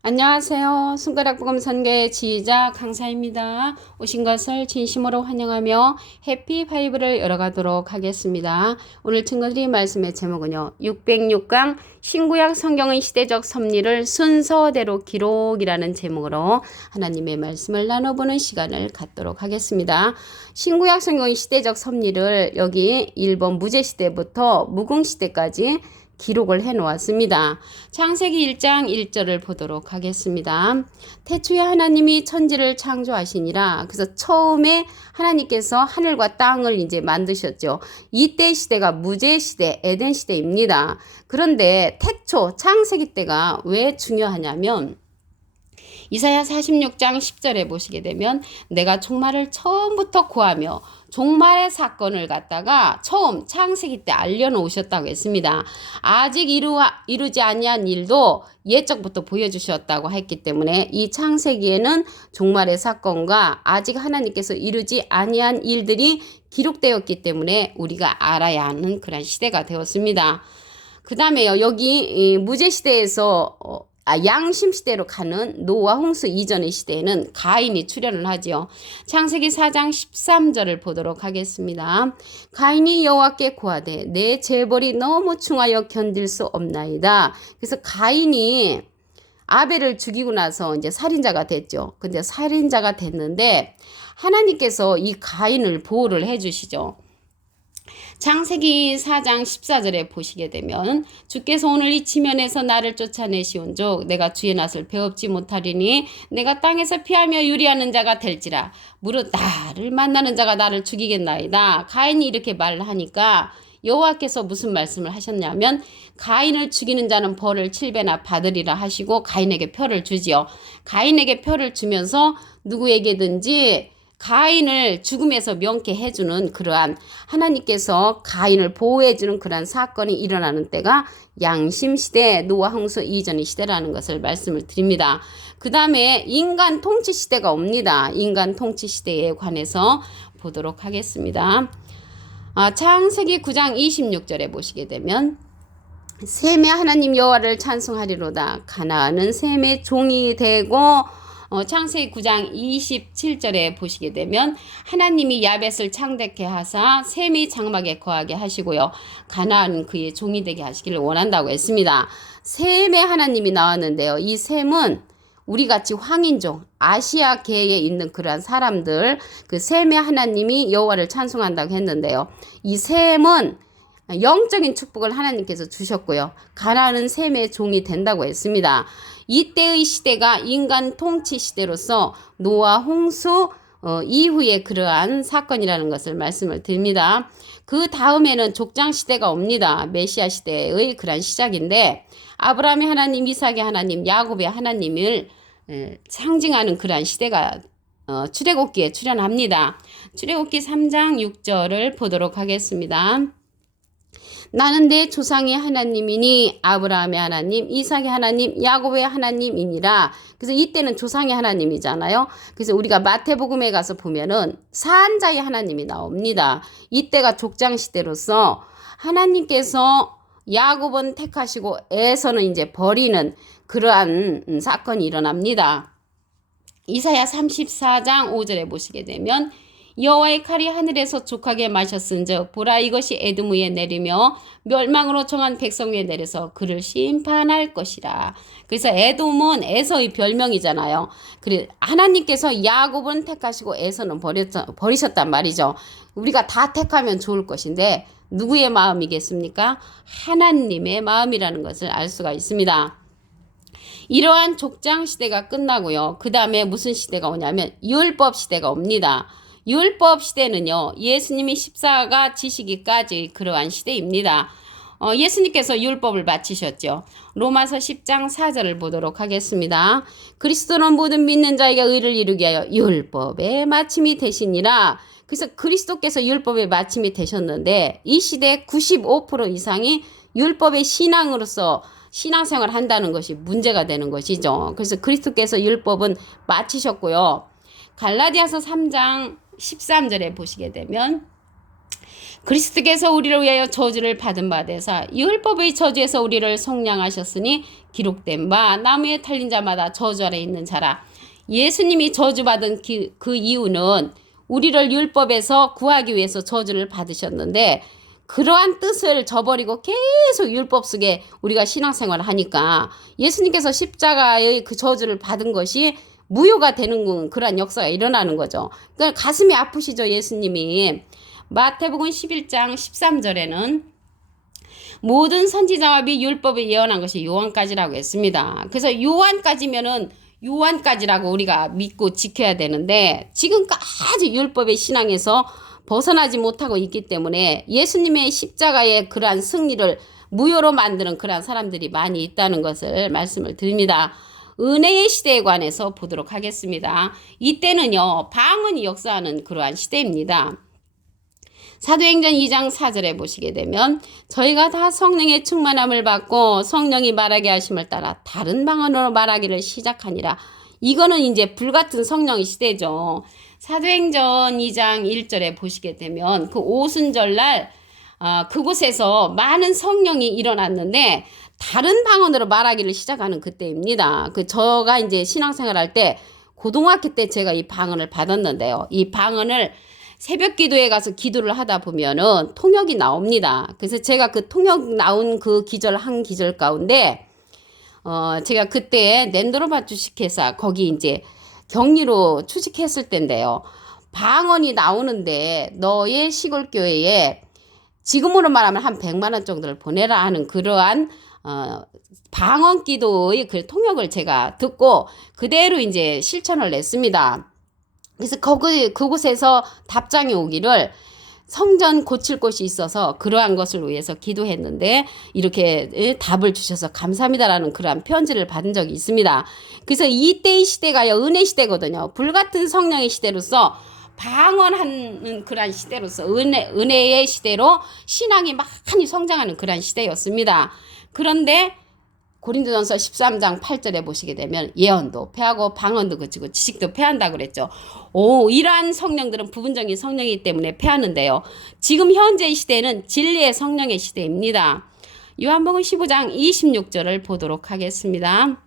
안녕하세요. 손가락복음 선교의 지휘자 강사입니다. 오신 것을 진심으로 환영하며 해피 파이브를 열어가도록 하겠습니다. 오늘 친구들이 말씀의 제목은요. 606강 신구약 성경의 시대적 섭리를 순서대로 기록이라는 제목으로 하나님의 말씀을 나눠보는 시간을 갖도록 하겠습니다. 신구약 성경의 시대적 섭리를 여기 일본 무제시대부터 무궁시대까지 기록을 해 놓았습니다. 창세기 1장 1절을 보도록 하겠습니다. 태초에 하나님이 천지를 창조하시니라. 그래서 처음에 하나님께서 하늘과 땅을 이제 만드셨죠. 이때 시대가 무제 시대, 에덴 시대입니다. 그런데 태초 창세기 때가 왜 중요하냐면 이사야 46장 10절에 보시게 되면 내가 종말을 처음부터 구하며 종말의 사건을 갖다가 처음 창세기 때 알려놓으셨다고 했습니다. 아직 이루, 이루지 아니한 일도 예적부터 보여주셨다고 했기 때문에 이 창세기에는 종말의 사건과 아직 하나님께서 이루지 아니한 일들이 기록되었기 때문에 우리가 알아야 하는 그런 시대가 되었습니다. 그 다음에요, 여기 무제시대에서 어, 아, 양심 시대로 가는 노와 홍수 이전의 시대에는 가인이 출현을 하지요. 창세기 4장 13절을 보도록 하겠습니다. 가인이 여호와께 구하되 내 재벌이 너무 충하여 견딜 수 없나이다. 그래서 가인이 아벨을 죽이고 나서 이제 살인자가 됐죠. 근데 살인자가 됐는데 하나님께서 이 가인을 보호를 해 주시죠. 창세기 4장 14절에 보시게 되면 주께서 오늘 이 지면에서 나를 쫓아내시온즉 내가 주의 낯을 배웁지 못하리니 내가 땅에서 피하며 유리하는 자가 될지라 무릇 나를 만나는 자가 나를 죽이겠나이다. 가인이 이렇게 말을 하니까 여호와께서 무슨 말씀을 하셨냐면 가인을 죽이는 자는 벌을 7배나 받으리라 하시고 가인에게 표를 주지요. 가인에게 표를 주면서 누구에게든지 가인을 죽음에서 명쾌해 주는 그러한 하나님께서 가인을 보호해 주는 그러한 사건이 일어나는 때가 양심 시대 노아 홍수 이전의 시대라는 것을 말씀을 드립니다. 그다음에 인간 통치 시대가 옵니다. 인간 통치 시대에 관해서 보도록 하겠습니다. 아, 창세기 9장 26절에 보시게 되면 셈의 하나님 여호와를 찬송하리로다. 가나안은 셈의 종이 되고 어, 창세기 9장 27절에 보시게 되면 하나님이 야벳을 창대케 하사 셈이 장막에 거하게 하시고요. 가나안 그의 종이 되게 하시기를 원한다고 했습니다. 셈의 하나님이 나왔는데요. 이 셈은 우리 같이 황인종 아시아계에 있는 그러한 사람들 그 셈의 하나님이 여호와를 찬송한다고 했는데요. 이 셈은 영적인 축복을 하나님께서 주셨고요. 가나안은 셈의 종이 된다고 했습니다. 이때의 시대가 인간 통치 시대로서 노아 홍수 어, 이후에 그러한 사건이라는 것을 말씀을 드립니다. 그 다음에는 족장 시대가 옵니다. 메시아 시대의 그러한 시작인데 아브라함의 하나님, 이삭의 하나님, 야곱의 하나님을 에, 상징하는 그러한 시대가 어, 출애굽기에 출현합니다. 출애굽기 3장 6절을 보도록 하겠습니다. 나는 내 조상의 하나님이니 아브라함의 하나님, 이삭의 하나님, 야곱의 하나님이니라. 그래서 이때는 조상의 하나님이잖아요. 그래서 우리가 마태복음에 가서 보면은 산자의 하나님이 나옵니다. 이때가 족장 시대로서 하나님께서 야곱은 택하시고 에서는 이제 버리는 그러한 사건이 일어납니다. 이사야 34장 5절에 보시게 되면 여호와의 칼이 하늘에서 족하게 마셨은즉 보라 이것이 에돔 위에 내리며 멸망으로 정한 백성 위에 내려서 그를 심판할 것이라. 그래서 에돔은 에서의 별명이잖아요. 그래 하나님께서 야곱은 택하시고 에서는 버렸, 버리셨단 말이죠. 우리가 다 택하면 좋을 것인데 누구의 마음이겠습니까? 하나님의 마음이라는 것을 알 수가 있습니다. 이러한 족장 시대가 끝나고요. 그 다음에 무슨 시대가 오냐면 율법 시대가 옵니다. 율법 시대는요, 예수님이 십사가 지시기까지 그러한 시대입니다. 어, 예수님께서 율법을 마치셨죠. 로마서 10장 4절을 보도록 하겠습니다. 그리스도는 모든 믿는 자에게 의를 이루게 하여 율법의 마침이 되시니라. 그래서 그리스도께서 율법의 마침이 되셨는데 이 시대 95% 이상이 율법의 신앙으로서 신앙생활 한다는 것이 문제가 되는 것이죠. 그래서 그리스도께서 율법은 마치셨고요. 갈라디아서 3장 13절에 보시게 되면 그리스도께서 우리를 위하여 저주를 받은 바 되사 율법의 저주에서 우리를 속량하셨으니 기록된 바 나무에 탈린 자마다 저주 아래 있는 자라. 예수님이 저주받은 기- 그 이유는 우리를 율법에서 구하기 위해서 저주를 받으셨는데 그러한 뜻을 저버리고 계속 율법 속에 우리가 신앙생활을 하니까 예수님께서 십자가의 그 저주를 받은 것이 무효가 되는 그러한 역사가 일어나는 거죠. 그러니까 가슴이 아프시죠, 예수님이. 마태복음 11장 13절에는 모든 선지자와 및 율법에 예언한 것이 요한까지라고 했습니다. 그래서 요한까지면은 요한까지라고 우리가 믿고 지켜야 되는데 지금까지 율법의 신앙에서 벗어나지 못하고 있기 때문에 예수님의 십자가의 그러한 승리를 무효로 만드는 그러한 사람들이 많이 있다는 것을 말씀을 드립니다. 은혜의 시대에 관해서 보도록 하겠습니다. 이때는요, 방언이 역사하는 그러한 시대입니다. 사도행전 2장 4절에 보시게 되면 저희가 다 성령의 충만함을 받고 성령이 말하게 하심을 따라 다른 방언으로 말하기를 시작하니라. 이거는 이제 불같은 성령의 시대죠. 사도행전 2장 1절에 보시게 되면 그 오순절날 아, 그곳에서 많은 성령이 일어났는데 다른 방언으로 말하기를 시작하는 그때입니다. 그 저가 이제 신앙생활 할 때 고등학교 때 제가 이 방언을 받았는데요. 이 방언을 새벽 기도에 가서 기도를 하다 보면은 통역이 나옵니다. 그래서 제가 그 통역 나온 그 기절 한 기절 가운데 어 제가 그때 낸도로바 주식회사 거기 이제 격리로 취직했을 때인데요. 방언이 나오는데 너의 시골 교회에 지금으로 말하면 한 100만 원 정도를 보내라 하는 그러한 어 방언 기도의 그 통역을 제가 듣고 그대로 이제 실천을 냈습니다. 그래서 거기 그곳에서 답장이 오기를 성전 고칠 곳이 있어서 그러한 것을 위해서 기도했는데 이렇게 예, 답을 주셔서 감사합니다라는 그러한 편지를 받은 적이 있습니다. 그래서 이때의 시대가요 은혜 시대거든요. 불같은 성령의 시대로서 방언하는 그러한 시대로서 은혜 은혜의 시대로 신앙이 많이 성장하는 그러한 시대였습니다. 그런데 고린도전서 13장 8절에 보시게 되면 예언도 패하고 방언도 그치고 지식도 패한다 그랬죠. 오, 이러한 성령들은 부분적인 성령이기 때문에 패하는데요. 지금 현재 시대는 진리의 성령의 시대입니다. 요한복음 15장 26절을 보도록 하겠습니다.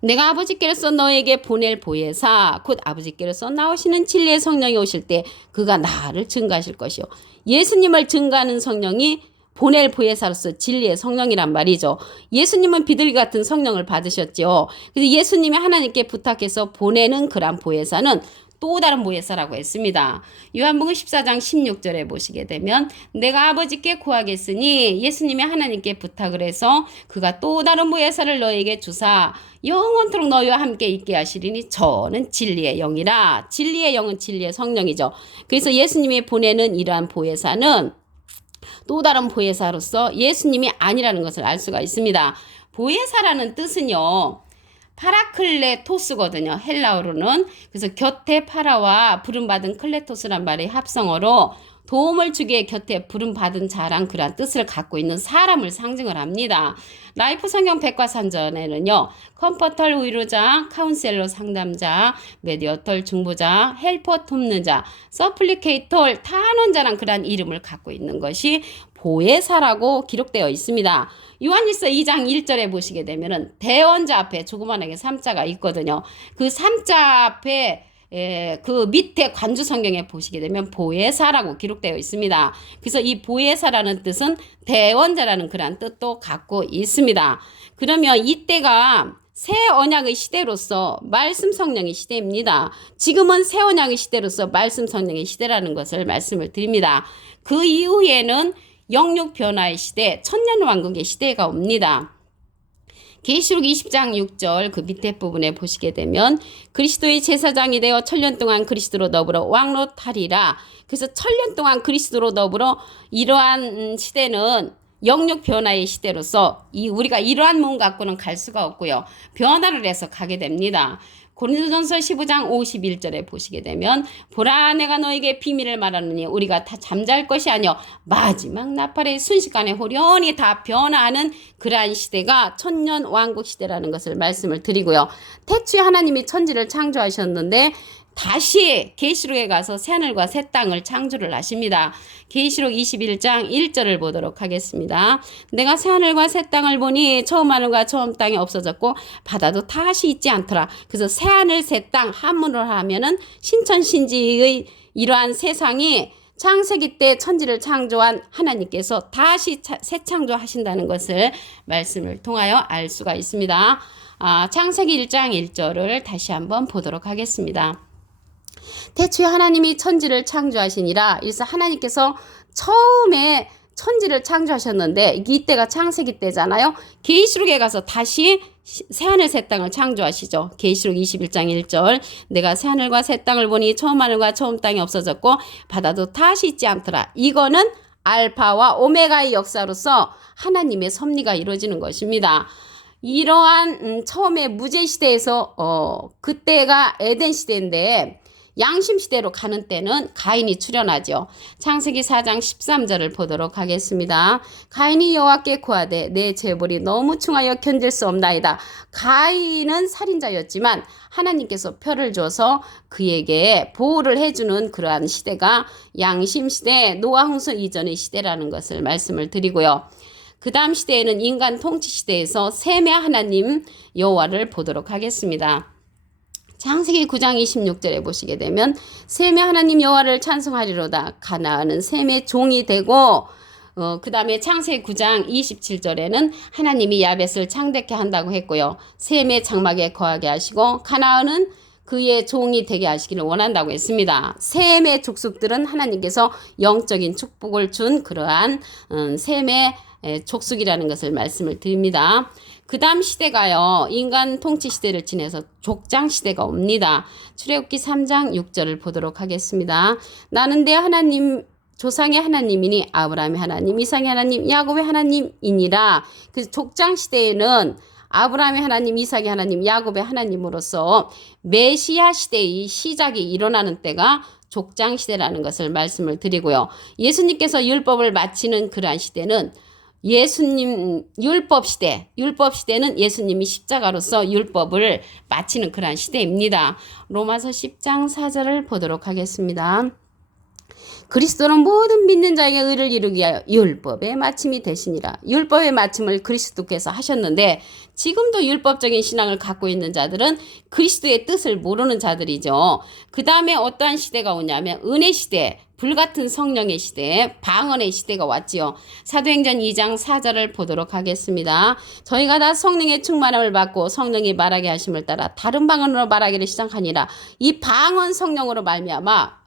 내가 아버지께로서 너에게 보낼 보혜사 곧 아버지께로서 나오시는 진리의 성령이 오실 때 그가 나를 증가하실 것이요 예수님을 증가하는 성령이 보낼 보혜사로서 진리의 성령이란 말이죠. 예수님은 비둘기 같은 성령을 받으셨죠. 그래서 예수님이 하나님께 부탁해서 보내는 그런 보혜사는 또 다른 보혜사라고 했습니다. 요한복음 14장 16절에 보시게 되면 내가 아버지께 구하겠으니 예수님이 하나님께 부탁을 해서 그가 또 다른 보혜사를 너에게 주사 영원토록 너희와 함께 있게 하시리니 저는 진리의 영이라 진리의 영은 진리의 성령이죠. 그래서 예수님이 보내는 이러한 보혜사는 또 다른 보혜사로서 예수님이 아니라는 것을 알 수가 있습니다. 보혜사라는 뜻은요. 파라클레토스거든요. 헬라어로는. 그래서 곁에 파라와 부름받은 클레토스란 말의 합성어로 도움을 주기에 곁에 부름받은 자랑 그런 뜻을 갖고 있는 사람을 상징을 합니다. 라이프 성경 백과산전에는요. 컴포털 위로자, 카운셀러 상담자, 메디어털 중보자, 헬퍼 돕는 자, 서플리케이터 탄원자란 그런 이름을 갖고 있는 것이 보혜사라고 기록되어 있습니다. 요한일서 2장 1절에 보시게 되면은 대원자 앞에 조그만하게 삼자가 있거든요. 그 삼자 앞에 예, 그 밑에 관주 성경에 보시게 되면 보혜사라고 기록되어 있습니다. 그래서 이 보혜사라는 뜻은 대원자라는 그런 뜻도 갖고 있습니다. 그러면 이때가 새 언약의 시대로서 말씀 성령의 시대입니다. 지금은 새 언약의 시대로서 말씀 성령의 시대라는 것을 말씀을 드립니다. 그 이후에는 영육 변화의 시대, 천년 왕국의 시대가 옵니다. 계시록 20장 6절 그 밑에 부분에 보시게 되면 그리스도의 제사장이 되어 천년 동안 그리스도로 더불어 왕노탈이라 그래서 천년 동안 그리스도로 더불어 이러한 시대는 영육 변화의 시대로서 이 우리가 이러한 몸 갖고는 갈 수가 없고요. 변화를 해서 가게 됩니다. 고린도전서 15장 51절에 보시게 되면 보라 내가 너에게 비밀을 말하느니 우리가 다 잠잘 것이 아니요 마지막 나팔의 순식간에 호련히 다 변화하는 그러한 시대가 천년 왕국 시대라는 것을 말씀을 드리고요. 태초에 하나님이 천지를 창조하셨는데 다시 계시록에 가서 새하늘과 새 땅을 창조를 하십니다. 계시록 21장 1절을 보도록 하겠습니다. 내가 새하늘과 새 땅을 보니 처음 하늘과 처음 땅이 없어졌고 바다도 다시 있지 않더라. 그래서 새하늘 새 땅 한문으로 하면은 신천신지의 이러한 세상이 창세기 때 천지를 창조한 하나님께서 다시 차- 새 창조하신다는 것을 말씀을 통하여 알 수가 있습니다. 아, 창세기 1장 1절을 다시 한번 보도록 하겠습니다. 태초에 하나님이 천지를 창조하시니라. 그래서 하나님께서 처음에 천지를 창조하셨는데 이때가 창세기 때잖아요. 계시록에 가서 다시 새하늘 새 땅을 창조하시죠. 계시록 21장 1절 내가 새하늘과 새 땅을 보니 처음 하늘과 처음 땅이 없어졌고 바다도 다시 있지 않더라. 이거는 알파와 오메가의 역사로서 하나님의 섭리가 이루어지는 것입니다. 이러한 음, 처음에 무제 시대에서 어 그때가 에덴 시대인데 양심 시대로 가는 때는 가인이 출현하죠. 창세기 4장 13절을 보도록 하겠습니다. 가인이 여호와께 구하되 내 재벌이 너무 충하여 견딜 수 없나이다. 가인은 살인자였지만 하나님께서 표를 줘서 그에게 보호를 해주는 그러한 시대가 양심 시대 노아 홍수 이전의 시대라는 것을 말씀을 드리고요. 그 다음 시대에는 인간 통치 시대에서 셈의 하나님 여호와를 보도록 하겠습니다. 창세기 9장 26절에 보시게 되면 셈의 하나님 여호와를 찬송하리로다 가나안은 셈의 종이 되고 어, 그 다음에 창세기 9장 27절에는 하나님이 야벳을 창대케 한다고 했고요. 셈의 장막에 거하게 하시고 가나안은 그의 종이 되게 하시기를 원한다고 했습니다. 셈의 족속들은 하나님께서 영적인 축복을 준 그러한 음, 셈의 에, 족속이라는 것을 말씀을 드립니다. 그 다음 시대가요, 인간 통치 시대를 지내서 족장 시대가 옵니다. 출애굽기 3장 6절을 보도록 하겠습니다. 나는 내 하나님, 조상의 하나님이니 아브라함의 하나님, 이상의 하나님, 야곱의 하나님이니라. 그 족장 시대에는 아브라함의 하나님, 이삭의 하나님, 야곱의 하나님으로서 메시아 시대의 시작이 일어나는 때가 족장 시대라는 것을 말씀을 드리고요. 예수님께서 율법을 마치는 그러한 시대는 예수님 율법 시대, 율법 시대는 예수님이 십자가로서 율법을 마치는 그러한 시대입니다. 로마서 10장 4절을 보도록 하겠습니다. 그리스도는 모든 믿는 자에게 의를 이루기 위하여 율법의 마침이 되시니라. 율법의 마침을 그리스도께서 하셨는데 지금도 율법적인 신앙을 갖고 있는 자들은 그리스도의 뜻을 모르는 자들이죠. 그 다음에 어떠한 시대가 오냐면 은혜 시대, 불같은 성령의 시대, 방언의 시대가 왔지요. 사도행전 2장 4절을 보도록 하겠습니다. 저희가 다 성령의 충만함을 받고 성령이 말하게 하심을 따라 다른 방언으로 말하기를 시작하니라. 이 방언 성령으로 말미암아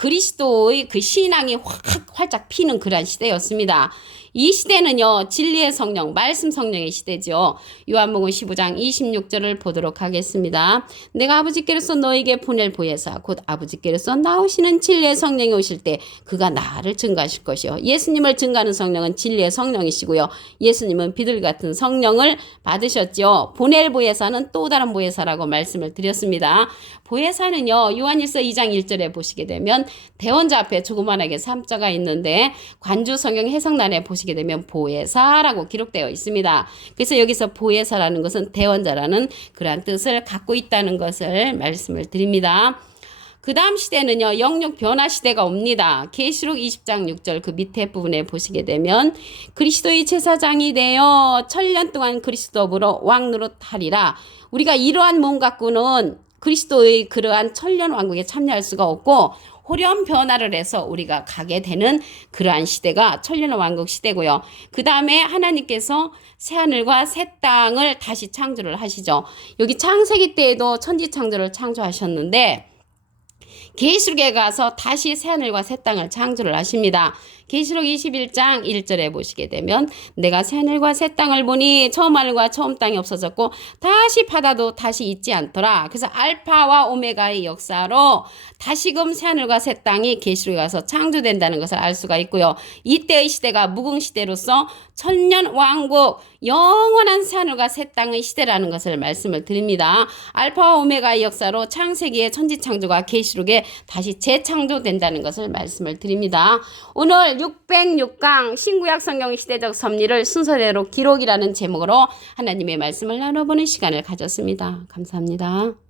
그리스도의 그 신앙이 확 활짝 피는 그러한 시대였습니다. 이 시대는요, 진리의 성령, 말씀 성령의 시대죠. 요한복음 15장 26절을 보도록 하겠습니다. 내가 아버지께로서 너에게 보낼 보혜사, 곧 아버지께로서 나오시는 진리의 성령이 오실 때 그가 나를 증가하실 것이요. 예수님을 증가하는 성령은 진리의 성령이시고요. 예수님은 비둘 같은 성령을 받으셨죠. 보낼 보혜사는 또 다른 보혜사라고 말씀을 드렸습니다. 보혜사는요, 요한일서 2장 1절에 보시게 되면 대원자 앞에 조그만하게 삼자가 있는데 관주 성경 해석란에 보시게 되면 보혜사라고 기록되어 있습니다. 그래서 여기서 보혜사라는 것은 대원자라는 그러한 뜻을 갖고 있다는 것을 말씀을 드립니다. 그 다음 시대는요, 영육 변화 시대가 옵니다. 계시록 20장 6절 그 밑에 부분에 보시게 되면 그리스도의 제사장이 되어 천년 동안 그리스도로 왕 노릇하리라. 우리가 이러한 몸 갖고는 그리스도의 그러한 천년 왕국에 참여할 수가 없고 호련 변화를 해서 우리가 가게 되는 그러한 시대가 천년 왕국 시대고요. 그 다음에 하나님께서 새 하늘과 새 땅을 다시 창조를 하시죠. 여기 창세기 때에도 천지 창조를 창조하셨는데 계시록에 가서 다시 새 하늘과 새 땅을 창조를 하십니다. 계시록 21장 1절에 보시게 되면 내가 새하늘과 새 땅을 보니 처음 하늘과 처음 땅이 없어졌고 다시 바다도 다시 있지 않더라. 그래서 알파와 오메가의 역사로 다시금 새하늘과 새 땅이 계시록에 가서 창조된다는 것을 알 수가 있고요. 이때의 시대가 무궁 시대로서 천년 왕국 영원한 새하늘과 새 땅의 시대라는 것을 말씀을 드립니다. 알파와 오메가의 역사로 창세기의 천지 창조가 계시록에 다시 재창조된다는 것을 말씀을 드립니다. 오늘 606강 신구약 성경 시대적 섭리를 순서대로 기록이라는 제목으로 하나님의 말씀을 나눠보는 시간을 가졌습니다. 감사합니다.